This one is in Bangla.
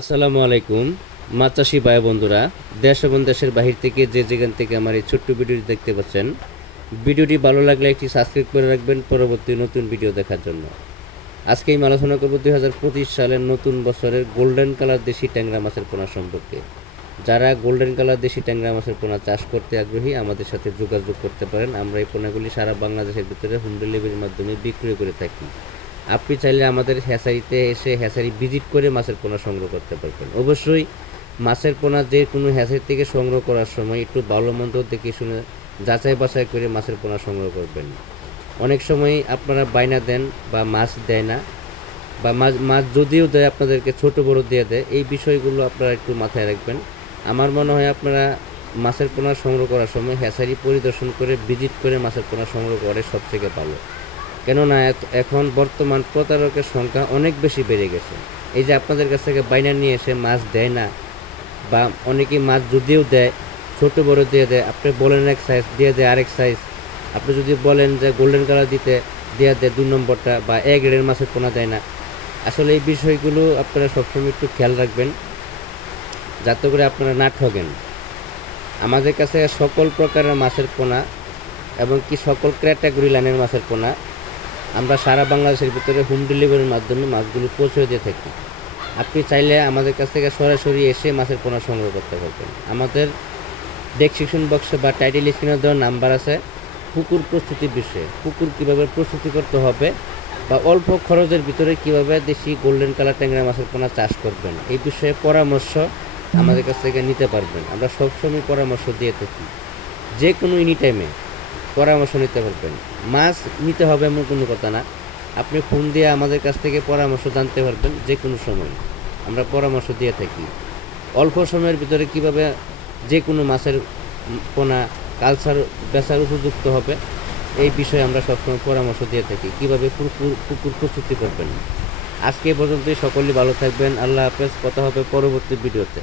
আসসালামু আলাইকুম মাছ চাষি ভাই বন্ধুরা, দেশ এবং দেশের বাহির থেকে যে যেখান থেকে আমার এই ছোট্ট ভিডিওটি দেখতে পাচ্ছেন, ভিডিওটি ভালো লাগলে একটি সাবস্ক্রাইব করে রাখবেন পরবর্তী নতুন ভিডিও দেখার জন্য। আজকে আমি আলোচনা করব 2025 সালের নতুন বছরের গোল্ডেন কালার দেশি ট্যাংরা মাছের পোনা সম্পর্কে। যারা গোল্ডেন কালার দেশি ট্যাংরা মাছের পোনা চাষ করতে আগ্রহী আমাদের সাথে যোগাযোগ করতে পারেন। আমরা এই পোনাগুলি সারা বাংলাদেশের ভিতরে হোম ডেলিভারির মাধ্যমে বিক্রি করে থাকি। আপনি চাইলে আমাদের হ্যাচারিতে এসে হ্যাচারি ভিজিট করে মাছের পোনা সংগ্রহ করতে পারবেন। অবশ্যই মাছের পোনা যে কোনো হ্যাচারি থেকে সংগ্রহ করার সময় একটু ভালো মন্দ দেখে শুনে যাচাই বাছাই করে মাছের পোনা সংগ্রহ করবেন। অনেক সময় আপনারা বায়না দেন বা মাছ দেয় না, বা মাছ যদিও দেয় আপনাদেরকে ছোট বড় দিয়ে দেয়। এই বিষয়গুলো আপনারা একটু মাথায় রাখবেন। আমার মনে হয় আপনারা মাছের পোনা সংগ্রহ করার সময় হ্যাচারি পরিদর্শন করে ভিজিট করে মাছের পোনা সংগ্রহ করে সবথেকে ভালো। কেননা এখন বর্তমান প্রতারকের সংখ্যা অনেক বেশি বেড়ে গেছে। এই যে আপনাদের কাছ থেকে বাইনা নিয়ে এসে মাছ দেয় না, বা অনেকেই মাছ যদিও দেয় ছোট বড় দিয়ে দেয়, আপনি বলেন এক সাইজ দিয়ে দেয় আরেক সাইজ। আপনি যদি বলেন যে গোল্ডেন কালার দিতে দেওয়া দেয় 2 নম্বরটা, বা এ গ্রেডের মাছের পোনা দেয় না। আসলে এই বিষয়গুলো আপনারা সবসময় একটু খেয়াল রাখবেন যাতে করে আপনারা না ঠকেন। আমাদের কাছে সকল প্রকারের মাছের পোনা এবং কি সকল ক্যাটাগরি লাইনের মাছের পোনা আমরা সারা বাংলাদেশের ভিতরে হোম ডেলিভারির মাধ্যমে মাছগুলো পৌঁছে দিয়ে থাকি। আপনি চাইলে আমাদের কাছ থেকে সরাসরি এসে মাছের পোনা সংগ্রহ করতে পারবেন। আমাদের ডেসক্রিপশন বক্সে বা টাইটেল স্ক্রিনে দেওয়ার নাম্বার আছে। পুকুর প্রস্তুতির বিষয়ে, পুকুর কীভাবে প্রস্তুতি করতে হবে বা অল্প খরচের ভিতরে কীভাবে দেশি গোল্ডেন কালার ট্যাংরা মাছের পোনা চাষ করবেন, এই বিষয়ে পরামর্শ আমাদের কাছ থেকে নিতে পারবেন। আমরা সবসময় পরামর্শ দিয়ে থাকি, যে কোনো এনি টাইমে পরামর্শ নিতে পারবেন। মাছ নিতে হবে এমন কোনো কথা না, আপনি ফোন দিয়ে আমাদের কাছ থেকে পরামর্শ জানতে পারবেন যে কোনো সময়। আমরা পরামর্শ দিয়ে থাকি অল্প সময়ের ভিতরে কিভাবে যে কোনো মাছের পোনা কালচার বেচার উপযুক্ত হবে, এই বিষয়ে আমরা সবসময় পরামর্শ দিয়ে থাকি কীভাবে পুকুর প্রস্তুতি করবেন। আজকে পর্যন্তই, সকলেই ভালো থাকবেন। আল্লাহ হাফেজ। কথা হবে পরবর্তী ভিডিওতে।